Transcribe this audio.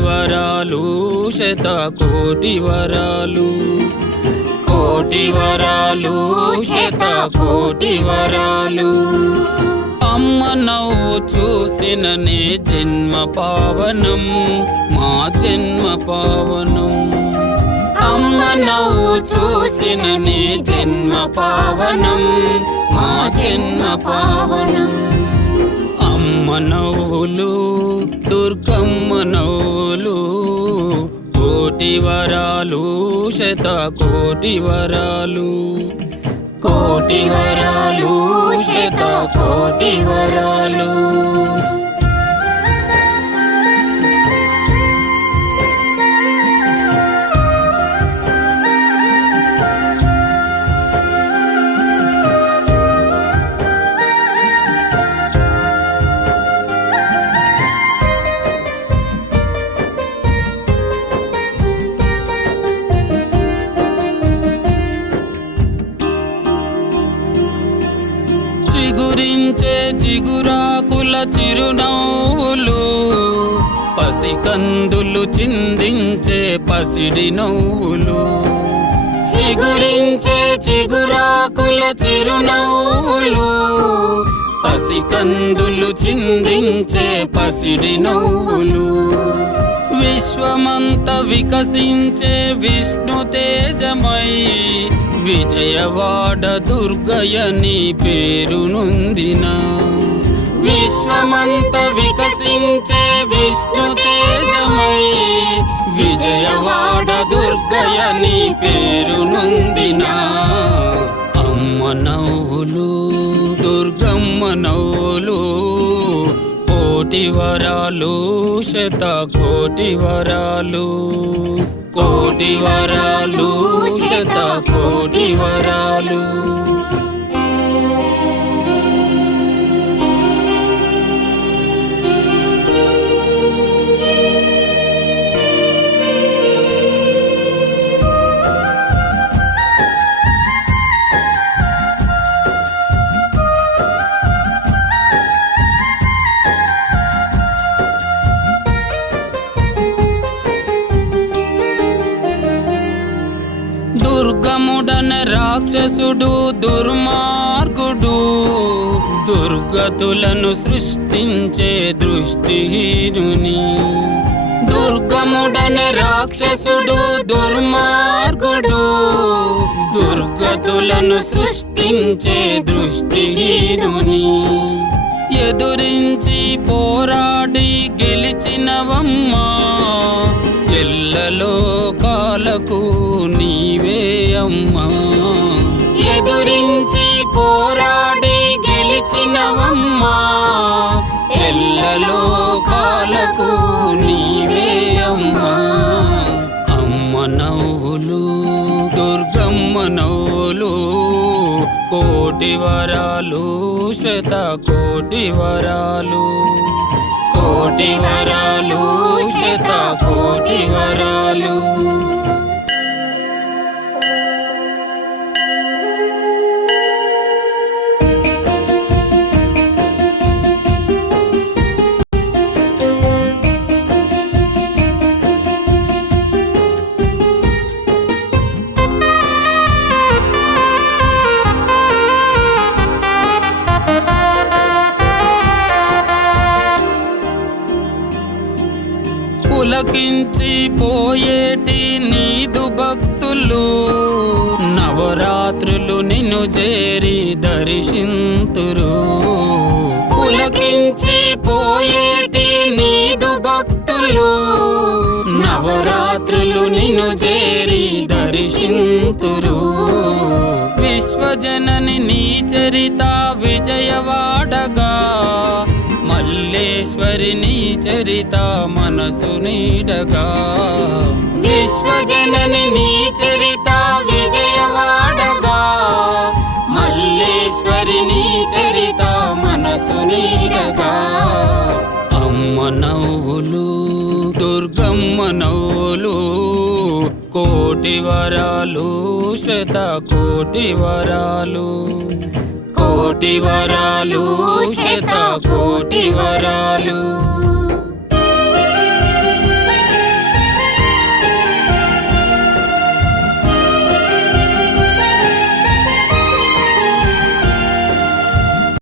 వరాలు శతకోటి వరాలు కోటి వరాలు శతకోటి వరాలు అమ్మ నవ్వు చూసిన నే జన్మ పావనం మా జన్మ పావనం అమ్మ నవ్వు చూసిన నే జన్మ పావనం మా జన్మ పావనం అమ్మ నవ్వులు దుర్గమ్మ నవ్వులు కోటి వరాలు శతకోటి వరాలు కోటి వరాలు శతకోటి వరాలు చిగురించే చిగురాకుల చిరునవ్వులు పసికందులు చిందించే పసిడి నవ్వులు చిగురించే చిగురాకుల చిరునవ్వులు పసికందులు చిందించే పసిడి నవ్వులు విశ్వమంత వికసించే విష్ణు తేజమై విజయవాడ దుర్గయని పేరు నొందిన విశ్వమంత వికసించే విష్ణు తేజమై విజయవాడ దుర్గయని పేరు నొందిన అమ్మ నవ్వులు దుర్గమ్మ నవ్వులు కోటి వరాలు శతకోటి వరాలు కోటి వరాలు శతకోటి వరాలు దుర్గముడన రాక్షసుడు దుర్మార్గుడు దుర్గతులను సృష్టించే దృష్టిహీనుని దుర్గముడన రాక్షసుడు దుర్మార్గుడు దుర్గతులను సృష్టించే దృష్టిహీనుని ఎదురించి పోరాడి గెలిచినవమ్మా ఎల్లలోకాలకు నీవే అమ్మా ఎదురించి పోరాడి గెలిచినవమ్మా ఎల్లలోకాలకు నీవే అమ్మా అమ్మ నవ్వులు దుర్గమ్మ నవ్వులు కోటి వరాలు శతకోటి వరాలు కోటి వరాలు శతకోటి వరాలు పులకించి పోయేటి నీదు భక్తులు నవరాత్రులు నిన్ను చేరి దర్శింతురు పులకించి పోయేటి నీదు భక్తులు నవరాత్రులు నిన్ను చేరి దర్శింతురు విశ్వజనని నీ చరిత విజయవాడగా మల్లేశ్వరి నీ చరిత మనసు నీడగా విశ్వజనని నీ చరిత విజయవాడగా మల్లేశ్వరి నీ చరిత మనసు నీడగా అమ్మ నవ్వులు దుర్గమ్మ నవ్వులు కోటి వరాలు శతకోటి వరాలు కోటి వరాలు శతకోటి వరాలు